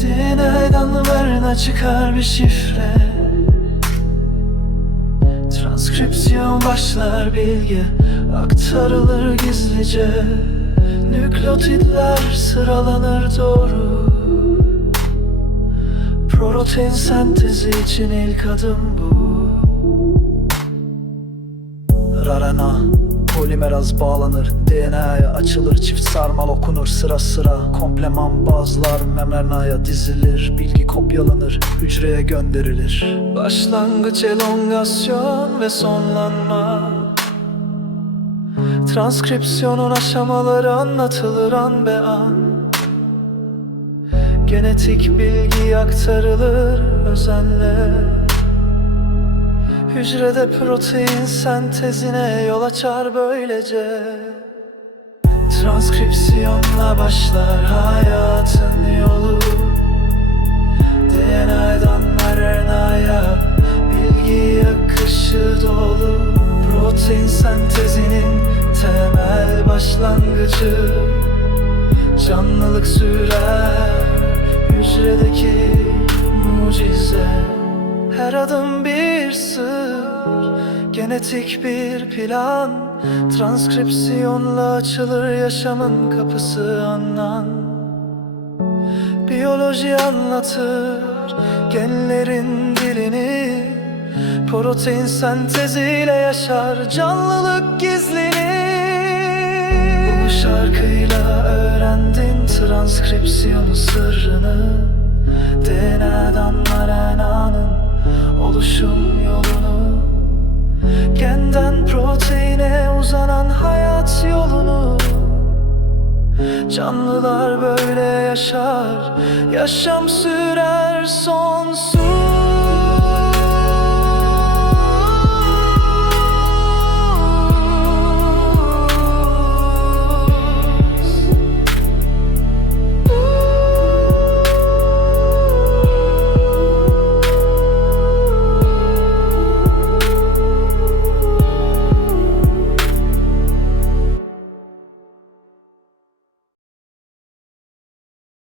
DNA'dan varına çıkar bir şifre Transkripsiyon başlar bilgi Aktarılır gizlice. Nükleotidler sıralanır doğru. Protein sentezi için ilk adım bu. RNA Polimeraz bağlanır DNA'ya açılır Çift sarmal okunur sıra sıra. Kompleman bazlar mRNA'ya dizilir Bilgi kopyalanır hücreye gönderilir. Başlangıç elongasyon ve sonlanma. Transkripsiyonun aşamaları anlatılır an be an. Genetik bilgi aktarılır özenle Hücrede protein sentezine yol açar böylece. Transkripsiyonla başlar hayatın yolu. DNA'dan RNA'ya bilgi akışı dolu. Protein sentezinin temel başlangıcı. Canlılık sürer Her adım bir sır Genetik bir plan. Transkripsiyonla açılır yaşamın kapısı anan Biyoloji anlatır genlerin dilini. Protein senteziyle yaşar canlılık gizlenir Bu şarkıyla öğrendin transkripsiyonun sırrını oluşum yolunu Genden proteine uzanan hayat yolunu Canlılar böyle yaşar. Yaşam sürer sonsuz